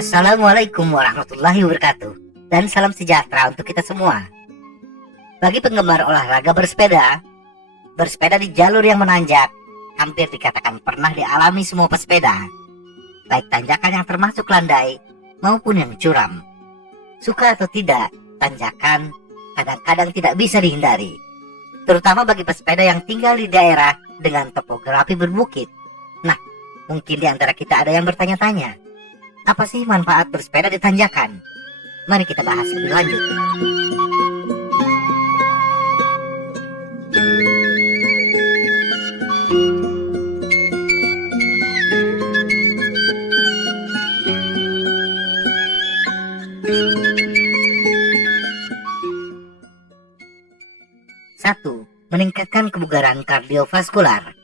Assalamualaikum warahmatullahi wabarakatuh. Dan salam sejahtera untuk kita semua. Bagi penggemar olahraga bersepeda, bersepeda di jalur yang menanjak hampir dikatakan pernah dialami semua pesepeda, baik tanjakan yang termasuk landai maupun yang curam. Suka atau tidak, tanjakan kadang-kadang tidak bisa dihindari, terutama bagi pesepeda yang tinggal di daerah dengan topografi berbukit. Nah, mungkin di antara kita ada yang bertanya-tanya, apa sih manfaat bersepeda di tanjakan? Mari kita bahas lebih lanjut. Satu, meningkatkan kebugaran kardiovaskular.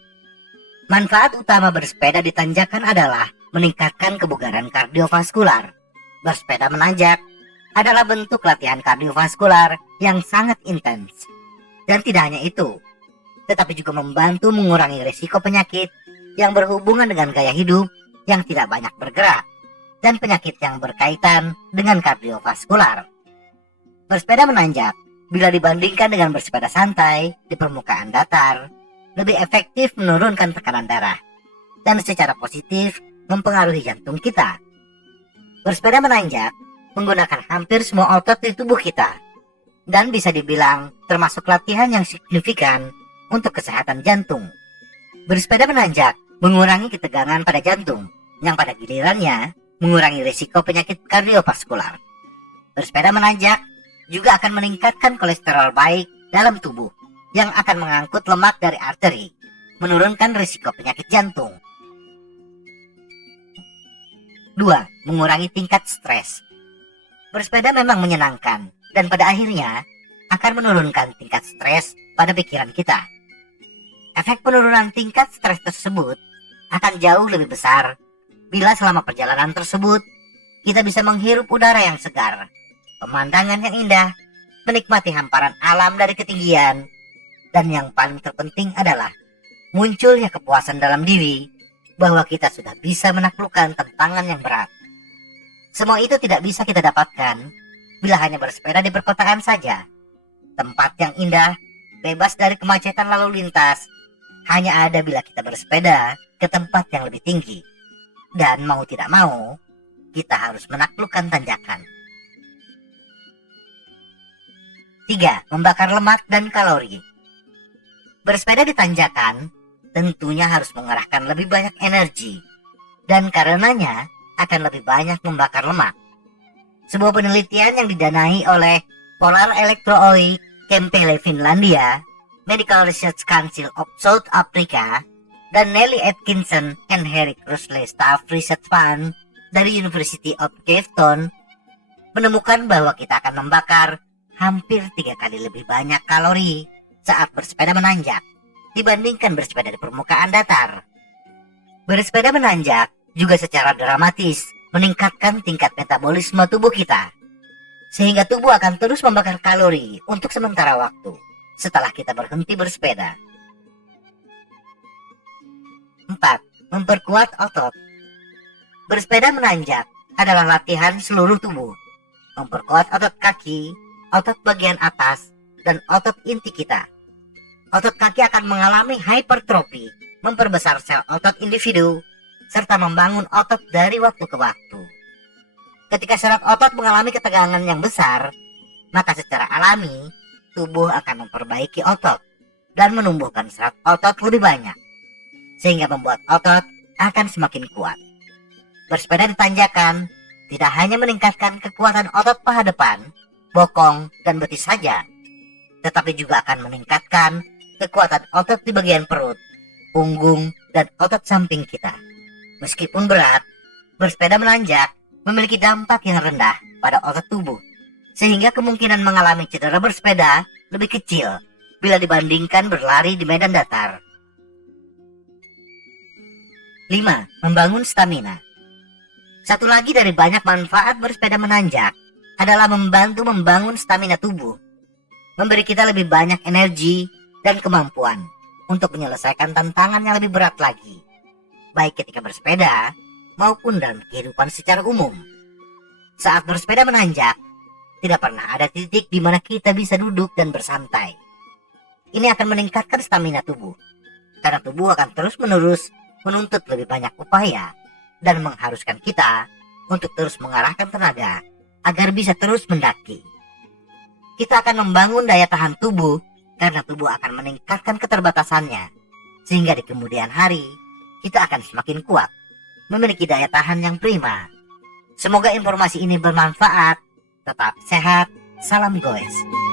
Manfaat utama bersepeda di tanjakan adalah meningkatkan kebugaran kardiovaskular. Bersepeda menanjak adalah bentuk latihan kardiovaskular yang sangat intens. Dan tidak hanya itu, tetapi juga membantu mengurangi risiko penyakit yang berhubungan dengan gaya hidup yang tidak banyak bergerak dan penyakit yang berkaitan dengan kardiovaskular. Bersepeda menanjak bila dibandingkan dengan bersepeda santai di permukaan datar, lebih efektif menurunkan tekanan darah dan secara positif mempengaruhi jantung kita. Bersepeda menanjak menggunakan hampir semua otot di tubuh kita dan bisa dibilang termasuk latihan yang signifikan untuk kesehatan jantung. Bersepeda menanjak mengurangi ketegangan pada jantung yang pada gilirannya mengurangi risiko penyakit kardiovaskular. Bersepeda menanjak juga akan meningkatkan kolesterol baik dalam tubuh yang akan mengangkut lemak dari arteri, menurunkan risiko penyakit jantung. 2. Mengurangi tingkat stres. Bersepeda memang menyenangkan dan pada akhirnya akan menurunkan tingkat stres pada pikiran kita. Efek penurunan tingkat stres tersebut akan jauh lebih besar bila selama perjalanan tersebut kita bisa menghirup udara yang segar, pemandangan yang indah, menikmati hamparan alam dari ketinggian, dan yang paling terpenting adalah munculnya kepuasan dalam diri bahwa kita sudah bisa menaklukkan tantangan yang berat. Semua itu tidak bisa kita dapatkan bila hanya bersepeda di perkotaan saja. Tempat yang indah, bebas dari kemacetan lalu lintas, hanya ada bila kita bersepeda ke tempat yang lebih tinggi. Dan mau tidak mau, kita harus menaklukkan tanjakan. 3. Membakar lemak dan kalori. Bersepeda di tanjakan tentunya harus mengerahkan lebih banyak energi dan karenanya akan lebih banyak membakar lemak. Sebuah penelitian yang didanai oleh Polar Electro-Oil Kempele Finlandia, Medical Research Council of South Africa, dan Nelly Atkinson and Eric Rusley Staff Research Fund dari University of Cape Town menemukan bahwa kita akan membakar hampir 3 kali lebih banyak kalori saat bersepeda menanjak dibandingkan bersepeda di permukaan datar. Bersepeda menanjak juga secara dramatis meningkatkan tingkat metabolisme tubuh kita, sehingga tubuh akan terus membakar kalori untuk sementara waktu setelah kita berhenti bersepeda. 4. Memperkuat otot. Bersepeda menanjak adalah latihan seluruh tubuh, memperkuat otot kaki, otot bagian atas, dan otot inti kita. Otot kaki akan mengalami hipertrofi, memperbesar sel otot individu, serta membangun otot dari waktu ke waktu. Ketika serat otot mengalami ketegangan yang besar, maka secara alami, tubuh akan memperbaiki otot dan menumbuhkan serat otot lebih banyak, sehingga membuat otot akan semakin kuat. Bersepeda di tanjakan tidak hanya meningkatkan kekuatan otot paha depan, bokong, dan betis saja, tetapi juga akan meningkatkan kekuatan otot di bagian perut, punggung, dan otot samping kita. Meskipun berat, bersepeda menanjak memiliki dampak yang rendah pada otot tubuh, sehingga kemungkinan mengalami cedera bersepeda lebih kecil bila dibandingkan berlari di medan datar. 5. Membangun stamina. Satu lagi dari banyak manfaat bersepeda menanjak adalah membantu membangun stamina tubuh, memberi kita lebih banyak energi dan kemampuan untuk menyelesaikan tantangan yang lebih berat lagi, baik ketika bersepeda maupun dalam kehidupan secara umum. Saat bersepeda menanjak, tidak pernah ada titik di mana kita bisa duduk dan bersantai. Ini akan meningkatkan stamina tubuh, karena tubuh akan terus-menerus menuntut lebih banyak upaya dan mengharuskan kita untuk terus mengarahkan tenaga agar bisa terus mendaki. Kita akan membangun daya tahan tubuh karena tubuh akan meningkatkan keterbatasannya, sehingga di kemudian hari kita akan semakin kuat, memiliki daya tahan yang prima. Semoga informasi ini bermanfaat. Tetap sehat, salam goes.